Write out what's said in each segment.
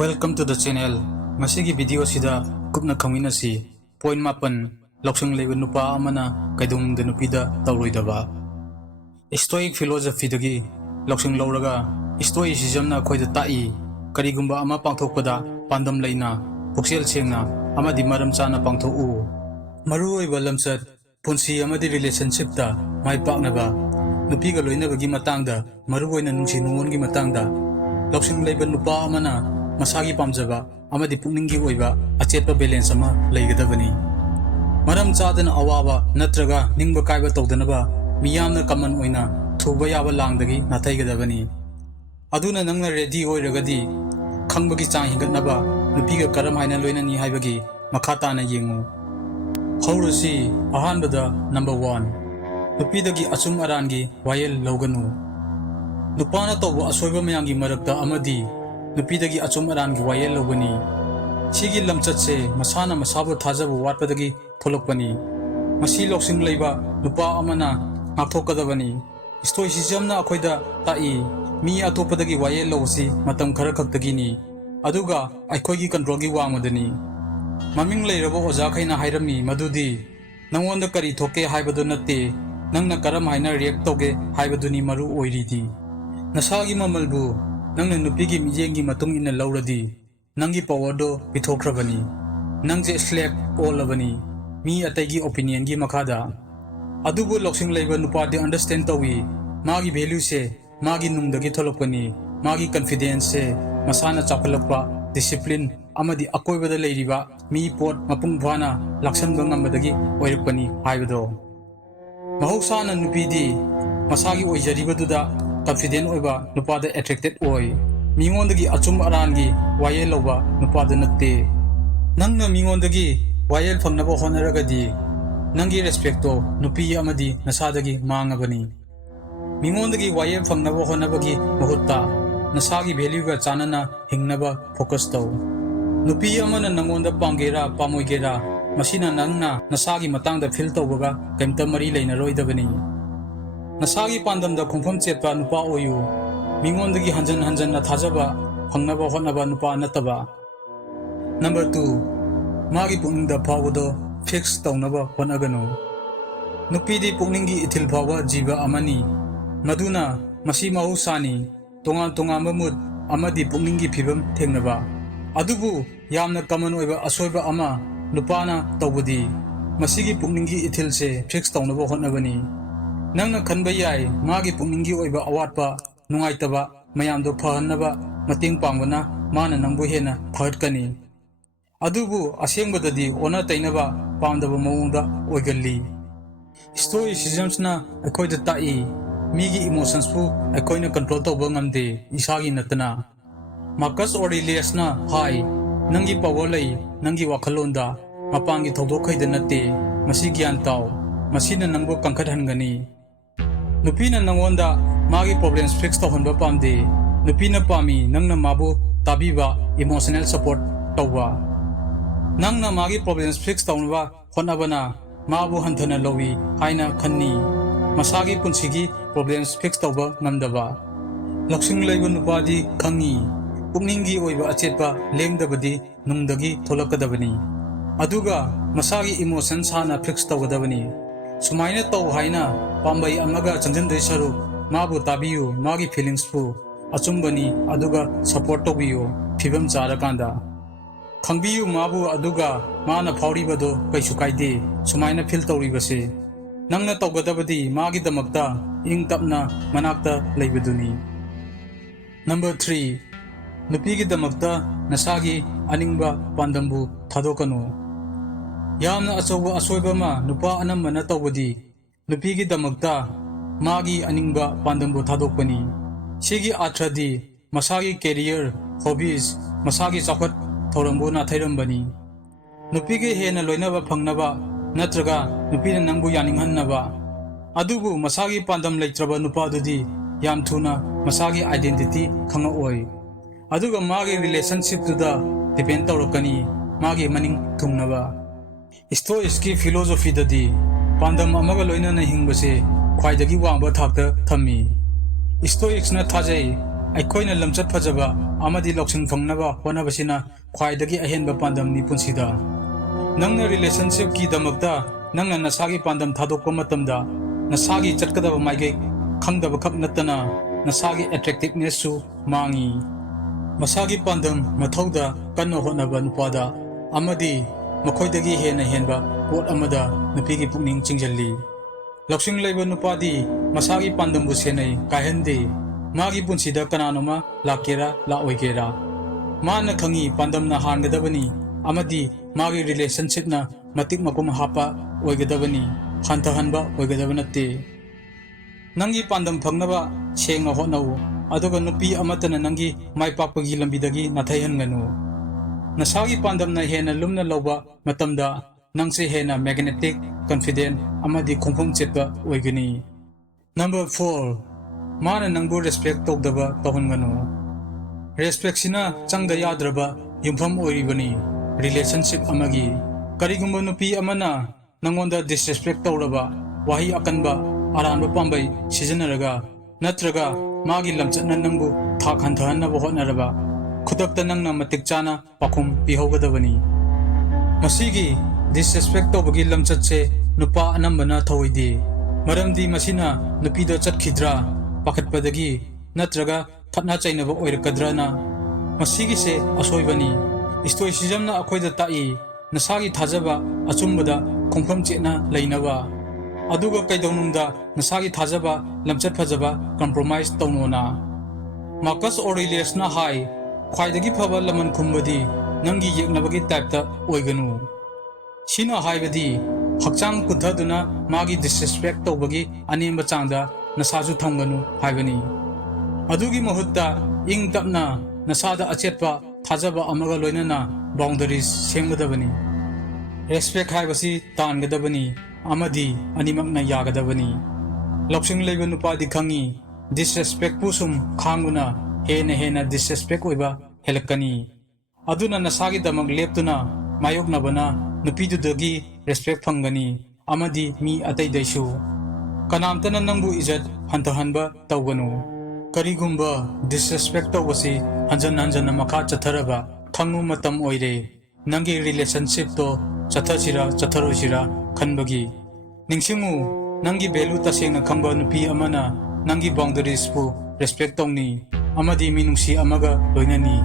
Welcome to the channel. Masigi video sida kupna khaminasi point mapan loksang leba nupa amana kaidunungda nupida tawloidaba. Stoic philosophy dagi loksang lauraga Stoicism na khoida tai karigumba ama pangthokpada pandam leina puksel sengna amadi maram chana pangthoku. Maruoiba lamsat punsi amadi relationship ta mai paknaga nupiga loinabagi matangda maruoina nungsi nungongi matangda loksang leba nupa amana masagi pamjaba amadi pukninggi oiba achetpa balance ama leigadabani maram chadana awaba natraga ningba kaiba tawdanaba miyamna kaman oina thuba yaba langdagi nathaigadabani aduna nangna ready oiragadi khangbagi chang hingatnaba nupiga karam haina loinani haibagi makata na yengu haurusi ahanbada number 1 nupidagi achum arangi wayel loganu nupana tawba asoiba mayangi marakta amadi nupidagi achum arangi wayel lobani sigi lamchatse masana masabu thajabu watpadagi tholokpani masi loksing leiba nupa amana ngathokadabani stoicism na akhoida tai mi atopadagi wayel lowsi matam khara khaktagini aduga aikhoigi control gi wangmadani maming leirabo oja khaina hairami madudi nangonda kari thoke haibadu natte nangna karam haina react toge haibaduni maru oiridi nasagi mamalbu nangna nupigi mijengi matung inna lauradi nangi power do pithokrabani nangje slap olabani mi ataigi opinion gi makada adubu loksing leiba nupadi understand tawi magi value se magi nungdagi tholokpani magi confidence se masana chapalakpa discipline amadi akoibada leiriba mi pot mapung bhana laksanba ngambadagi oirakpani haibado mahoksana nupidi masagi oijaribaduda confident oiba nupada attracted oi mingondagi achum arangi wayel loba nupada natte nangna mingondagi wayel phangnaba honaragadi nangi respecto nupi amadi nasadagi mangabani mingondagi wayel phangnaba honabagi mahutta nasagi value ga chanana hingnaba focus taw nupi amana nangonda pangera pamoigera masina nangna nasagi matangda feel tawbaga kaimta mari leina roidabani nasagi pandamda khongpham chetpa nupa oyu mingondagi hanjan hanjan na thajaba phangnaba hotnaba nupa nataba number 2 magi pukningda phawado fix tawnaba honaganu nupidi pukninggi ithil phawa jiba amani maduna masi mahusani tonga tonga mamut amadi pukninggi phibam thengnaba adubu yamna common oiba asoiba ama nupana tawbudi masigi pukninggi ithilse fix tawnaba honabani nangna khanba yai magi pukninggi oiba awatpa nungaitaba mayamdo phahannaba mating pangbana mana nangbu hena phatkani adubu asengbadadi ona tainaba pamdaba mawungda oigalli stoicismsna akoida tai migi emotions pu akoina control tawba ngamde isagi natana Marcus Aurelius na hai nangi power lei nangi wakhalonda mapangi thodok khaida natte masi gyan taw masina nangbo kangkhat hangani nupina nangonda magi problems fix tawhanba pamde nupina pami nangna mabu tabiba emotional support tawba nangna magi problems fix tawnba honabana mabu hanthana lowi haina khanni masagi punsigi problems fix tawba ngamdaba loksing leiba nupadi khangi pukninggi oiba achetpa lengdabadi nungdagi tholakadabani aduga masagi emotion sana fix tawgadabani sumaina taw haina pambai amaga changjandai saru mabu tabiyu magi feelings pu achumbani aduga support tobiyu phibam charakanda khangbiyu mabu aduga mana phauribado kaisu kaide sumaina feel tawribase nangna tawgadabadi magi damakta ingtapna manakta leibaduni number 3 nupigi damakta nasagi aningba pandambu thadokanu yamna achoba asoiba ma nupa anamana tawbadi nupigi damakta magi aningba pandambu thadokpani sigi atradi masagi career hobbies masagi chakhat thorambu na thairambani nupigi hena loinaba phangnaba natraga nupina nangbu yaninghannaba adubu masagi pandam leitraba nupadudi yam thuna masagi identity khanga oi aduga magi relationship tuda depend tawrakani magi maning thungnaba Stoics ki philosophy dadi pandam amaga loinana hingbase khwaidagi wangba thakta thammi Stoics na thajai ꯑꯩꯈꯣꯏꯅ ꯂꯝꯆꯠ ꯐꯖꯕ ꯑꯃꯗꯤ ꯂꯧꯁꯤꯡ ꯐꯪꯅꯕ ꯍꯣꯠꯅꯕꯁꯤꯅ ꯈ꯭ꯋꯥꯏꯗꯒꯤ ꯑꯍꯦꯟꯕ ꯄꯥꯟꯗꯝꯅꯤ ꯄꯨꯟꯁꯤꯗ꯫ ꯅꯪꯅ ꯔꯤꯂꯦꯁꯟꯁꯤꯞꯀꯤꯗꯃꯛꯇ ꯅꯪꯅ ꯅꯁꯥꯒꯤ ꯄꯥꯟꯗꯝ ꯊꯥꯗꯣꯛꯄ ꯃꯇꯝꯗ ꯅꯁꯥꯒꯤ ꯆꯠꯀꯗꯕ ꯃꯥꯏꯀꯩ ꯈꯪꯗꯕꯈꯛ ꯅꯠꯇꯅ ꯅꯁꯥꯒꯤ ꯑꯦꯇ꯭ꯔꯦꯛꯇꯤꯕꯅꯦꯁꯁꯨ ꯃꯥꯡꯏ꯫ ꯃꯁꯥꯒꯤ ꯄꯥꯟꯗꯝ ꯃꯊꯧꯗ ꯀꯟꯅ ꯍꯣꯠꯅꯕ ꯅꯨꯄꯥꯗ ꯑꯃꯗꯤ ꯃꯈꯣꯏꯗꯒꯤ ꯍꯦꯟꯅ ꯍꯦꯟꯕ ꯄꯣꯠ ꯑꯃꯗ ꯅꯨꯄꯤꯒꯤ ꯄꯨꯛꯅꯤꯡ ꯆꯤꯡꯁꯤꯜꯂꯤ꯫ ꯂꯧꯁꯤꯡ ꯂꯩꯕ ꯅꯨꯄꯥꯗꯤ ꯃꯁꯥꯒꯤ ꯄꯥꯟꯗꯝꯕꯨ ꯁꯦꯟꯅꯩ ꯀꯥꯏꯍꯟꯗꯦ꯫ ꯃꯥꯒꯤ ꯄꯨꯟꯁꯤꯗ ꯀꯅꯥꯅꯣꯃ ꯂꯥꯛꯀꯦꯔꯥ ꯂꯥꯛꯑꯣꯏꯒꯦꯔꯥ ꯃꯥꯅ ꯈꯪꯏ ꯄꯥꯟꯗꯝꯅ ꯍꯥꯟꯒꯗꯕꯅꯤ ꯑꯃꯗꯤ ꯃꯥꯒꯤ ꯔꯤꯂꯦꯁꯟꯁꯤꯞꯅ ꯃꯇꯤꯛ ꯃꯒꯨꯝ ꯍꯥꯞꯄ ꯑꯣꯏꯒꯗꯕꯅꯤ, ꯍꯟꯊꯍꯟꯕ ꯑꯣꯏꯒꯗꯕ ꯅꯠꯇꯦ꯫ ꯅꯪꯒꯤ ꯄꯥꯟꯗꯝ ꯐꯪꯅꯕ ꯁꯦꯡꯅ ꯍꯣꯠꯅꯧ, ꯑꯗꯨꯒ ꯅꯨꯄꯤ ꯑꯃꯠꯇꯅ ꯅꯪꯒꯤ ꯃꯥꯏꯄꯥꯛꯄꯒꯤ ꯂꯝꯕꯤꯗꯒꯤ ꯅꯥꯊꯩꯍꯟꯒꯅꯨ꯫ ꯅꯁꯥꯒꯤ ꯄꯥꯟꯗꯝꯅ ꯍꯦꯟꯅ ꯂꯨꯝꯅ ꯂꯧꯕ ꯃꯇꯝꯗ ꯅꯪꯁꯦ ꯍꯦꯟꯅ ꯃꯦꯒꯅꯦꯇꯤꯛ, ꯀꯟꯐꯤꯗꯦꯟ ꯑꯃꯗꯤ ꯈꯣꯡꯐꯝ ꯆꯦꯠꯄ ꯑꯣꯏꯒꯅꯤ꯫ ꯅꯝꯕꯔ 4, ꯃꯥꯅ ꯅꯪꯕꯨ ꯔꯦꯁꯄꯦꯛ ꯇꯧꯗꯕ ꯇꯧꯍꯟꯒꯅꯨ꯫ ꯔꯦꯁꯄꯦꯛꯁꯤꯅ ꯆꯪꯗ ꯌꯥꯗ꯭ꯔꯕ ꯌꯨꯝꯐꯝ ꯑꯣꯏꯔꯤꯕꯅꯤ ꯔꯤꯂꯦꯁꯟꯁꯤꯞ ꯑꯃꯒꯤ꯫ ꯀꯔꯤꯒꯨꯝꯕ ꯅꯨꯄꯤ ꯑꯃꯅ ꯅꯪꯉꯣꯟꯗ ꯗꯤꯁꯔꯦꯁꯄꯦꯛ ꯇꯧꯔꯕ, ꯋꯥꯍꯩ ꯑꯀꯟꯕ, ꯑꯔꯥꯟꯕ ꯄꯥꯝꯕꯩ ꯁꯤꯖꯤꯟꯅꯔꯒ ꯅꯠꯇ꯭ꯔꯒ ꯃꯥꯒꯤ ꯂꯝꯆꯠꯅ ꯅꯪꯕꯨ ꯊꯥꯛ ꯍꯟꯊꯍꯟꯅꯕ ꯍꯣꯠꯅꯔꯕ, ꯈꯨꯗꯛꯇ ꯅꯪꯅ ꯃꯇꯤꯛ ꯆꯥꯅ ꯄꯥꯎꯈꯨꯝ ꯄꯤꯍꯧꯒꯗꯕꯅꯤ꯫ ꯃꯁꯤꯒꯤ ꯗꯤꯁꯔꯦꯁꯄꯦꯛ ꯇꯧꯕꯒꯤ ꯂꯝꯆꯠꯁꯦ ꯅꯨꯄꯥ ꯑꯅꯝꯕꯅ ꯊꯧꯑꯣꯏꯗꯦ, ꯃꯔꯝꯗꯤ ꯃꯁꯤꯅ ꯅꯨꯄꯤꯗ ꯆꯠꯈꯤꯗ꯭ꯔꯥ ꯄꯥꯈꯠꯄꯗꯒꯤ ꯅꯠꯇ꯭ꯔꯒ ꯈꯠꯅ ꯆꯩꯅꯕ ꯑꯣꯏꯔꯛꯀꯗ꯭ꯔꯅ꯫ ꯃꯁꯤꯒꯤꯁꯦ ꯑꯁꯣꯏꯕꯅꯤ꯫ ꯁ꯭ꯇꯣꯏꯁꯤꯖꯝꯅ ꯑꯩꯈꯣꯏꯗ ꯇꯥꯛꯏ ꯅꯁꯥꯒꯤ ꯊꯥꯖꯕ ꯑꯆꯨꯝꯕꯗ ꯈꯣꯡꯐꯝ ꯆꯦꯠꯅ ꯂꯩꯅꯕ, ꯑꯗꯨꯒ ꯀꯩꯗꯧꯅꯨꯡꯗ ꯅꯁꯥꯒꯤ ꯊꯥꯖꯕ ꯂꯝꯆꯠ ꯐꯖꯕ ꯀꯝꯄ꯭ꯔꯣꯃꯥꯏꯖ ꯇꯧꯅꯣꯅ꯫ ꯃꯥꯔꯀꯁ ꯑꯣꯔꯦꯂꯤꯌꯁꯅ ꯍꯥꯏ, ꯈ꯭ꯋꯥꯏꯗꯒꯤ ꯐꯕ ꯂꯃꯟ ꯈꯨꯝꯕꯗꯤ ꯅꯪꯒꯤ ꯌꯦꯛꯅꯕꯒꯤ ꯇꯥꯏꯞꯇ ꯑꯣꯏꯒꯅꯨ꯫ ꯁꯤꯅ ꯍꯥꯏꯕꯗꯤ ꯍꯛꯆꯥꯡ ꯀꯨꯟꯊꯗꯨꯅ ꯃꯥꯒꯤ ꯗꯤꯁꯔꯦꯁꯄꯦꯛ ꯇꯧꯕꯒꯤ ꯑꯅꯦꯝꯕ ꯆꯥꯡꯗ ꯅꯁꯥꯁꯨ ꯊꯝꯒꯅꯨ ꯍꯥꯏꯕꯅꯤ꯫ ꯑꯗꯨꯒꯤ ꯃꯍꯨꯠꯇ ꯏꯪ ꯇꯞꯅ ꯅꯁꯥꯗ ꯑꯆꯦꯠꯄ ꯊꯥꯖꯕ ꯑꯃꯒ ꯂꯣꯏꯅꯅ ꯕꯥꯎꯟꯗꯔꯤꯁ ꯁꯦꯝꯒꯗꯕꯅꯤ꯫ ꯔꯦꯁꯄꯦꯛ ꯍꯥꯏꯕꯁꯤ ꯇꯥꯟꯒꯗꯕꯅꯤ ꯑꯃꯗꯤ ꯑꯅꯤꯃꯛꯅ ꯌꯥꯒꯗꯕꯅꯤ꯫ ꯂꯧꯁꯤꯡ ꯂꯩꯕ ꯅꯨꯄꯥꯗꯤ ꯈꯪꯏ ꯗꯤꯁꯔꯦꯁꯄꯦꯛꯄꯨ ꯁꯨꯝ ꯈꯥꯡꯕꯅ ꯍꯦꯟꯅ ꯗꯤꯁꯔꯦꯁꯄꯦꯛ ꯑꯣꯏꯕ ꯍꯦꯜꯂꯛꯀꯅꯤ꯫ ꯑꯗꯨꯅ ꯅꯁꯥꯒꯤꯗꯃꯛ ꯂꯦꯞꯇꯨꯅ ꯃꯥꯌꯣꯛꯅꯕꯅ ꯅꯨꯄꯤꯗꯨꯗꯒꯤ ꯔꯦꯁꯄꯦꯛ ꯐꯪꯒꯅꯤ ꯑꯃꯗꯤ ꯃꯤ ꯑꯇꯩꯗꯩꯁꯨ꯫ ꯀꯅꯥꯝꯇꯅ ꯅꯪꯕꯨ ꯏꯖꯠ ꯍꯟꯊꯍꯟꯕ ꯇꯧꯒꯅꯨ꯫ ꯀꯔꯤꯒꯨꯝꯕ ꯗꯤꯁꯔꯦꯁꯄꯦꯛ ꯇꯧꯕꯁꯤ ꯍꯟꯖꯟ ꯍꯟꯖꯟꯅ ꯃꯈꯥ ꯆꯠꯊꯔꯕ ꯈꯪꯉꯨ ꯃꯇꯝ ꯑꯣꯏꯔꯦ ꯅꯪꯒꯤ ꯔꯤꯂꯦꯁꯟꯁꯤꯞꯇꯣ ꯆꯠꯊꯁꯤꯔꯥ ꯆꯠꯊꯔꯣꯏꯁꯤꯔꯥ ꯈꯟꯕꯒꯤ꯫ ꯅꯤꯡꯁꯤꯡꯉꯨ, ꯅꯪꯒꯤ ꯚꯦꯂꯨ ꯇꯁꯦꯡꯅ ꯈꯪꯕ ꯅꯨꯄꯤ ꯑꯃꯅ ꯅꯪꯒꯤ ꯕꯥꯎꯟꯗꯔꯤꯁꯄꯨ ꯔꯦꯁꯄꯦꯛ ꯇꯧꯅꯤ ꯑꯃꯗꯤ ꯃꯤꯅꯨꯡꯁꯤ ꯑꯃꯒ ꯂꯣꯏꯅꯅꯤ꯫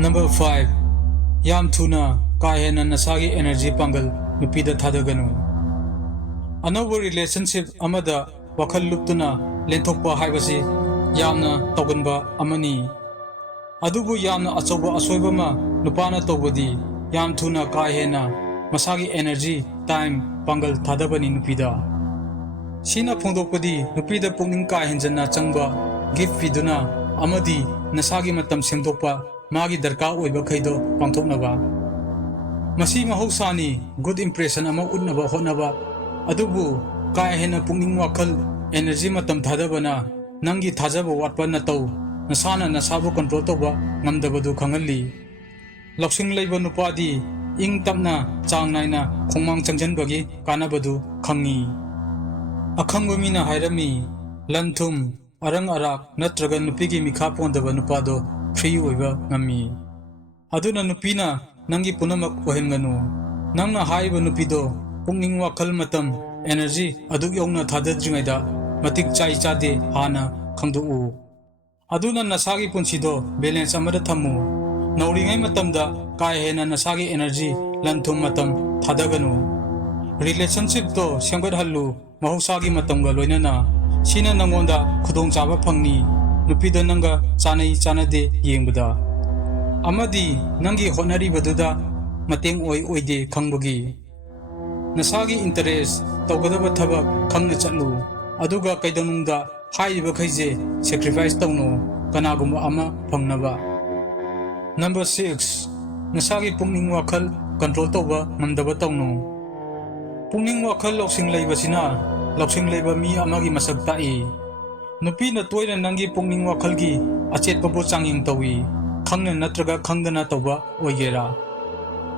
ꯅꯝꯕꯔ 5, ꯌꯥꯝ ꯊꯨꯅ ꯀꯥ ꯍꯦꯟꯅ ꯅꯁꯥꯒꯤ ꯑꯦꯅꯔꯖꯤ ꯄꯥꯡꯒꯜ ꯅꯨꯄꯤꯗ ꯊꯥꯗꯒꯅꯨ꯫ ꯑꯅꯧꯕ ꯔꯤꯂꯦꯁꯟꯁꯤꯞ ꯑꯃꯗ ꯋꯥꯈꯜ ꯂꯨꯞꯇꯨꯅ ꯂꯦꯟꯊꯣꯛꯄ ꯍꯥꯏꯕꯁꯤ ꯌꯥꯝꯅ ꯇꯧꯒꯟꯕ ꯑꯃꯅꯤ꯫ ꯑꯗꯨꯕꯨ ꯌꯥꯝꯅ ꯑꯆꯧꯕ ꯑꯁꯣꯏꯕ ꯑꯃ ꯅꯨꯄꯥꯅ ꯇꯧꯕꯗꯤ ꯌꯥꯝ ꯊꯨꯅ ꯀꯥ ꯍꯦꯟꯅ ꯃꯁꯥꯒꯤ ꯑꯦꯅꯔꯖꯤ, ꯇꯥꯏꯝ, ꯄꯥꯡꯒꯜ ꯊꯥꯗꯕꯅꯤ ꯅꯨꯄꯤꯗ꯫ ꯁꯤꯅ ꯐꯣꯡꯗꯣꯛꯄꯗꯤ ꯅꯨꯄꯤꯗ ꯄꯨꯛꯅꯤꯡ ꯀꯥ ꯍꯦꯟꯖꯟꯅ ꯆꯪꯕ, ꯒꯤꯐ ꯄꯤꯗꯨꯅ ꯑꯃꯗꯤ ꯅꯁꯥꯒꯤ ꯃꯇꯝ ꯁꯦꯝꯗꯣꯛꯄ, ꯃꯥꯒꯤ ꯗꯔꯀꯥꯔ ꯑꯣꯏꯕꯈꯩꯗꯣ ꯄꯥꯡꯊꯣꯛꯅꯕ꯫ ꯃꯁꯤ ꯃꯍꯧꯁꯥꯅꯤ ꯒꯨꯗ ꯏꯝꯄ꯭ꯔꯦꯁꯟ ꯑꯃ ꯎꯠꯅꯕ ꯍꯣꯠꯅꯕ, ꯑꯗꯨꯕꯨ ꯀꯥ ꯍꯦꯟꯅ ꯄꯨꯛꯅꯤꯡ ꯋꯥꯈꯜ, ꯑꯦꯅꯔꯖꯤ ꯃꯇꯝ ꯊꯥꯗꯕꯅ ꯅꯪꯒꯤ ꯊꯥꯖꯕ ꯋꯥꯠꯄ ꯅꯇꯧ, ꯅꯁꯥꯅ ꯅꯁꯥꯕꯨ ꯀꯟꯇ꯭ꯔꯣꯜ ꯇꯧꯕ ꯉꯝꯗꯕꯗꯨ ꯈꯪꯍꯜꯂꯤ꯫ ꯂꯧꯁꯤꯡ ꯂꯩꯕ ꯅꯨꯄꯥꯗꯤ ꯏꯪ ꯇꯞꯅ ꯆꯥꯡ ナꯏꯅ ꯈꯣꯡꯃꯥꯡ ꯆꯪꯁꯤꯟꯕꯒꯤ ꯀꯥꯟꯅꯕꯗꯨ ꯈꯪꯏ꯫ ꯑꯈꯪꯕ ꯃꯤꯅ ꯍꯥꯏꯔꯝꯃꯤ, ꯂꯟ-ꯊꯨꯝ, ꯑꯔꯪ-ꯑꯔꯥꯛ ꯅꯠꯇ꯭ꯔꯒ ꯅꯨꯄꯤꯒꯤ ꯃꯤꯈꯥ ꯄꯣꯟꯗꯕ ꯅꯨꯄꯥꯗꯣ ꯐ꯭ꯔꯤ ꯑꯣꯏꯕ ꯉꯝꯃꯤ꯫ ꯑꯗꯨꯅ ꯅꯨꯄꯤꯅ ꯅꯪꯒꯤ ꯄꯨꯝꯅꯃꯛ ꯑꯣꯏꯍꯟꯒꯅꯨ꯫ ꯅꯪꯅ ꯍꯥꯏꯔꯤꯕ ꯅꯨꯄꯤꯗꯣ ꯄꯨꯛꯅꯤꯡ ꯋꯥꯈꯜ ꯃꯇꯝ ꯑꯦꯅꯔꯖꯤ ꯑꯗꯨꯛ ꯌꯧꯅ ꯊꯥꯗꯗ꯭ꯔꯤꯉꯩꯗ ꯃꯇꯤꯛ ꯆꯥꯏ ꯆꯥꯗꯦ ꯍꯥꯟꯅ ꯈꯪꯗꯣꯛꯎ꯫ ꯑꯗꯨꯅ ꯅꯁꯥꯒꯤ ꯄꯨꯟꯁꯤꯗꯣ ꯕꯦꯂꯦꯟꯁ ꯑꯃꯗ ꯊꯝꯃꯨ꯫ ꯅꯧꯔꯤꯉꯩ ꯃꯇꯝꯗ ꯀꯥ ꯍꯦꯟꯅ ꯅꯁꯥꯒꯤ ꯑꯦꯅꯔꯖꯤ, ꯂꯟ-ꯊꯨꯝ ꯃꯇꯝ ꯊꯥꯗꯒꯅꯨ꯫ ꯔꯤꯂꯦꯁꯟꯁꯤꯞꯇꯣ ꯁꯦꯝꯒꯠꯍꯜꯂꯨ ꯃꯍꯧꯁꯥꯒꯤ ꯃꯇꯝꯒ ꯂꯣꯏꯅꯅ꯫ ꯁꯤꯅ ꯅꯪꯉꯣꯟꯗ ꯈꯨꯗꯣꯡꯆꯥꯕ ꯐꯪꯅꯤ, ꯅꯨꯄꯤꯗ ꯅꯪꯒ ꯆꯥꯅꯩ ꯆꯥꯅꯗꯦ ꯌꯦꯡꯕꯗ, ꯑꯃꯗꯤ ꯅꯪꯒꯤ ꯍꯣꯠꯅꯔꯤꯕꯗꯨꯗ ꯃꯇꯦꯡ ꯑꯣꯏꯗꯦ ꯈꯪꯕꯒꯤ꯫ ꯅꯁꯥꯒꯤ ꯏꯟꯇꯔꯦꯁ, ꯇꯧꯒꯗꯕ ꯊꯕꯛ ꯈꯪꯅ ꯆꯠꯂꯨ, ꯑꯗꯨꯒ ꯀꯩꯗꯧꯅꯨꯡꯗ ꯍꯥꯏꯔꯤꯕꯈꯩꯁꯦ ꯁꯦꯀ꯭ꯔꯤꯐꯥꯏꯁ ꯇꯧꯅꯣ ꯀꯅꯥꯒꯨꯝꯕ ꯑꯃ ꯐꯪꯅꯕ꯫ ꯅꯝꯕꯔ 6, ꯅꯁꯥꯒꯤ ꯄꯨꯛꯅꯤꯡ ꯋꯥꯈꯜ ꯀꯟꯇ꯭ꯔꯣꯜ ꯇꯧꯕ ꯉꯝꯗꯕ ꯇꯧꯅꯨ꯫ ꯄꯨꯛꯅꯤꯡ ꯋꯥꯈꯜ ꯂꯧꯁꯤꯡ ꯂꯩꯕꯁꯤꯅ ꯂꯧꯁꯤꯡ ꯂꯩꯕ ꯃꯤ ꯑꯃꯒꯤ ꯃꯁꯛ ꯇꯥꯛꯏ꯫ ꯅꯨꯄꯤꯅ ꯇꯣꯏꯅ ꯅꯪꯒꯤ ꯄꯨꯛꯅꯤꯡ ꯋꯥꯈꯜꯒꯤ ꯑꯆꯦꯠꯄꯕꯨ ꯆꯥꯡꯌꯦꯡ ꯇꯧꯏ, ꯈꯪꯅ ꯅꯠꯇ꯭ꯔꯒ ꯈꯪꯗꯅ ꯇꯧꯕ ꯑꯣꯏꯒꯦꯔꯥ꯫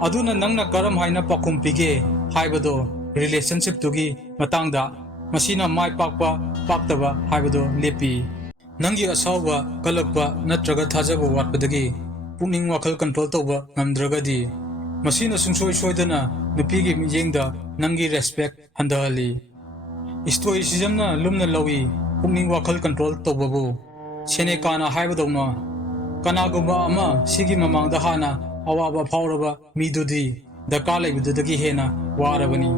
ꯑꯗꯨꯅ ꯅꯪꯅ ꯀꯔꯝ ꯍꯥꯏꯅ ꯄꯥꯎꯈꯨꯝ ꯄꯤꯒꯦ ꯍꯥꯏꯕꯗꯣ ꯔꯤꯂꯦꯁꯟꯁꯤꯞꯇꯨꯒꯤ ꯃꯇꯥꯡꯗ, ꯃꯁꯤꯅ ꯃꯥꯏ ꯄꯥꯛꯄ ꯄꯥꯛꯇꯕ ꯍꯥꯏꯕꯗꯣ ꯂꯦꯞꯄꯤ꯫ Nangi asawa kalakpa natraga thajaba watpadagi pukning wakhal control tawba ngamdragadi masina sungsoi soidana nupigi miyengda nangi respect handahali. Stoicism na lumna lawi pukning wakhal control tawbabu sene kana haibadawna kanagumba ama sigi mamangda hana awaba phawraba midudi darkar laibududagi hena warabani.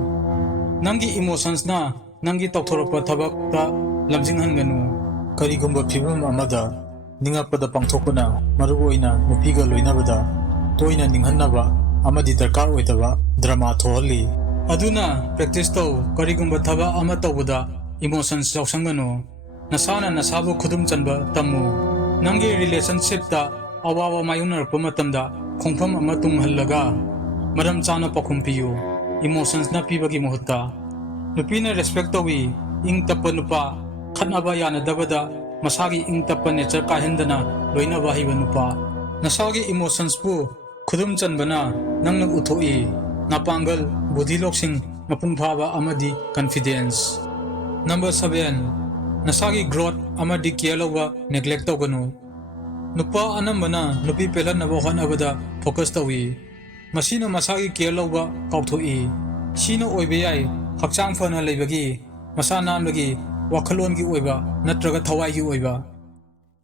Nangi emotions na nangi tawthorapa thabakta lamjinghanganu. Karigumba phibam amada ningakpada pangthokpana maruoina nupiga loinabada toina ninghannaba amadi darkar oidaba drama thohali. Aduna practice taw karigumba thaba ama tawbada emotions yausanganu nasana nasabu khudum chanba tamu. Nangi relationship ta awawa mayunarpa matamda khongpham ama tunghallaga maram chana pakhum piyu. Emotions na pibagi muhutta nupina respect tawi ing tappa nupa khatnaba yanadabada masagi ing tappa nature kahendana loinaba hiba nupa. Nasagi emotions pu khudum chanbana nangna uthoi napangal budhi loksing mapung phaba amadi confidence. Number 7 nasagi growth amadi kialoba neglect tawganu. Nupa anambana nupi pelanaba hotnabada focus tawi masina masagi kialoba kauthoi sino oibe yai hakchang fana leibagi masa namlagi wakhalongi oiba natraga thawai oiba.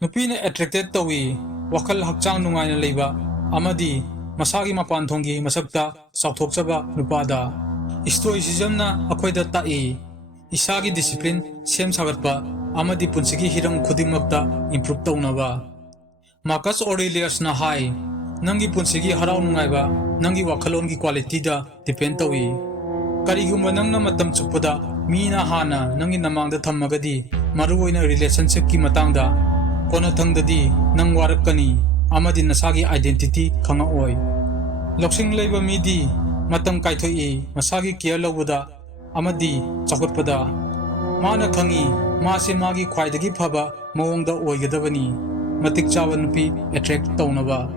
Nupina attracted tawi wakhal hakchang nungaina leiba amadi masagi mapanthongi masakta sauthokchaba nupada. Stoicism na akhoida tai isagi discipline sem sagatpa amadi punsigi hiram khudingmakta improve tawnaba. Marcus Aurelius na hai nangi punsigi harau nungaiba nangi wakhalongi quality da depend tawi. Karigumba nangna matam chuppada mina hana nangi namangda thammagadi maruoina relationship ki matangda kona thangdadi nang warakani amadi nasagi identity khanga oi. Loksing leiba midi matam kaithoi masagi care lawada amadi chakutpada mana khangi mase magi khwaidagi phaba mawongda oigadabani matik chawa nupi attract tawnaba.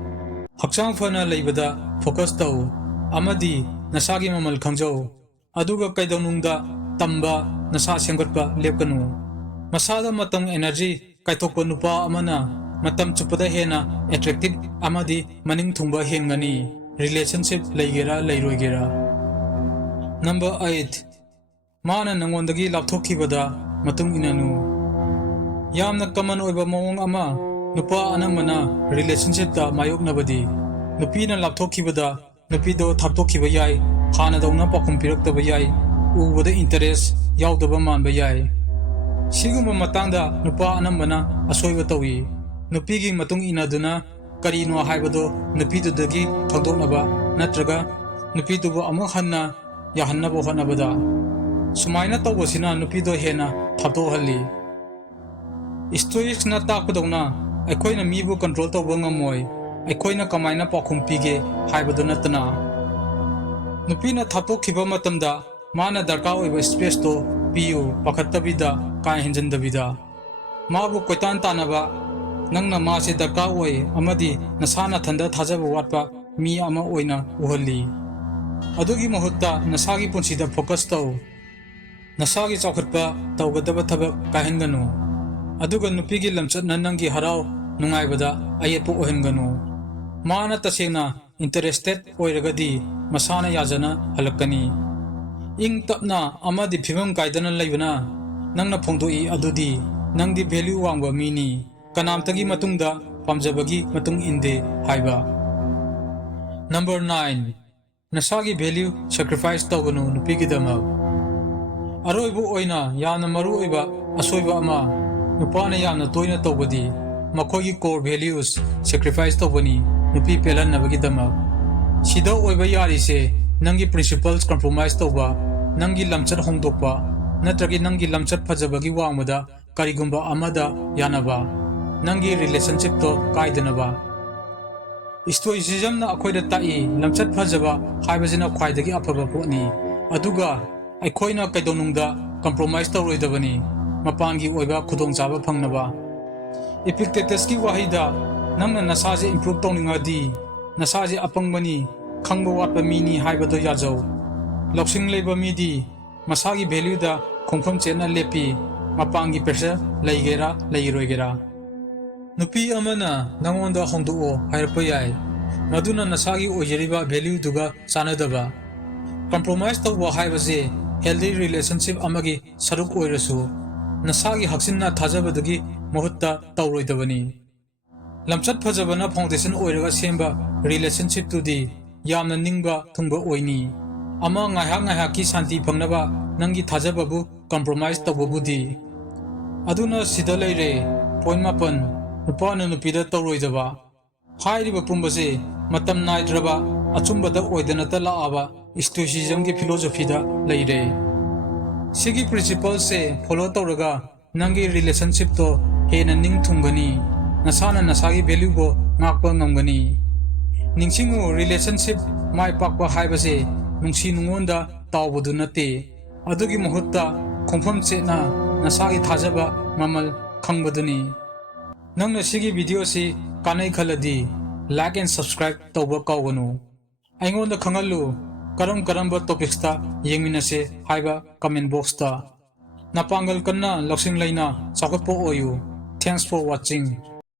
Hakchang fana leibada focus taw amadi nasagi mamal khangjau aduga kaidaunungda tamba nasa senggatpa lepkanu. Masada matam energy kaithokpa nupa amana matam chupada hena attractive amadi maning thungba hengani relationship leigera leiroigera. Number 8 mana nangondagi lapthokibada matung inanu. Yamna common oiba mawong ama nupa anamana relationship ta mayoknabadi nupina lapthokibada nupido thaptokhiba yai hana dawna pakhum piraktaba yai ubada interest yaudaba manba yai. Sigumba matangda nupa anambana asoiba tawi nupigi matung inaduna karino haibado nupidudagi khangdoknaba natraga nupiduba amuk hanna yahannaba hotnabada. Sumaina tawbasina nupido hena thaptohalli. Stoics na takpadawna aikhoina mibu control tawba ngamoi aikhoina kamaina pakhum pige haibado natana. Nupina thaptokhiba matamda mana darkar oiba space to piyu pakhattabida kai henjandabida mabu koitan tanaba nangna mase darkar oi amadi nasana thanda thajaba watpa mi ama oina uhalli. Adugi mahutta nasagi punsida focus taw nasagi chawkhatpa tawgadaba thabak kahenganu aduga nupigi lamchatna nangi harau nungaibada ayetpo ohenganu. Mana tasena interested oiragadi masana yajana halakani. Ing tapna amadi phibam kaidana leibana nangna phongdoi adudi nangdi value wangba mini kanamtagi matungda pamjabagi matung inde haiba. Number 9 nasagi value sacrifice tawganu nupigidama. Aroibu oina yamna maru oiba asoiba ama nupana yamna toina tawbadi makhogi core values sacrifice tawbani nupi pelannabagidama. Sida oiba yarise nangi principles compromise tawba nangi lamchat hongdokpa natragi nangi lamchat phajabagi wangmada karigumba amada yanaba nangi relationship to kaidanaba. Stoicism na akhoida tai lamchat phajaba haibajina khwaidagi afaba potni aduga aikhoina kaidaunungda compromise tawroidabani mapangi oiba khudongchaba phangnaba. Epictetus ki wahida nangna nasaje improve tawningadi nasaje apangbani khangba watpa mini haibado yajau. Loksing leiba midi masagi value da khongpham chena lepi mapangi pressure leigera leiroigera. nupi amana nangonda hongduo hairpa yai maduna nasagi oijeriba value duga sanadaba compromise tawba haibase healthy relationship amagi saruk oirasu nasagi haksinna thajabadagi mahutta tawroidabani lamchat phajabana foundation oiraga semba relationship tudi yamna ningba thungba oini ama ngaiha ki santi phangnaba nangi thajababu compromise tawbabudi aduna sida leire point mapan nupana nupida tawroidaba hairiba pumbase matam naidraba achumbada oidanata laaba stoicism ki philosophy da leire sigi principle se follow tawraga nangi relationship to hena ning thungani nasana nasagi value bo ngakpa ngamgani ningsingu relationship mai pakpa haibase nungsi nungonda tawbudu nate adugi mahutta khongpham chena nasagi thajaba mamal khangbaduni nangna sigi video si kanai khaladi like and subscribe tawba kawganu aingonda khangalu karam topics ta yengminase haiba comment box ta napangal kanna laksing laina sakotpo oyu thanks for watching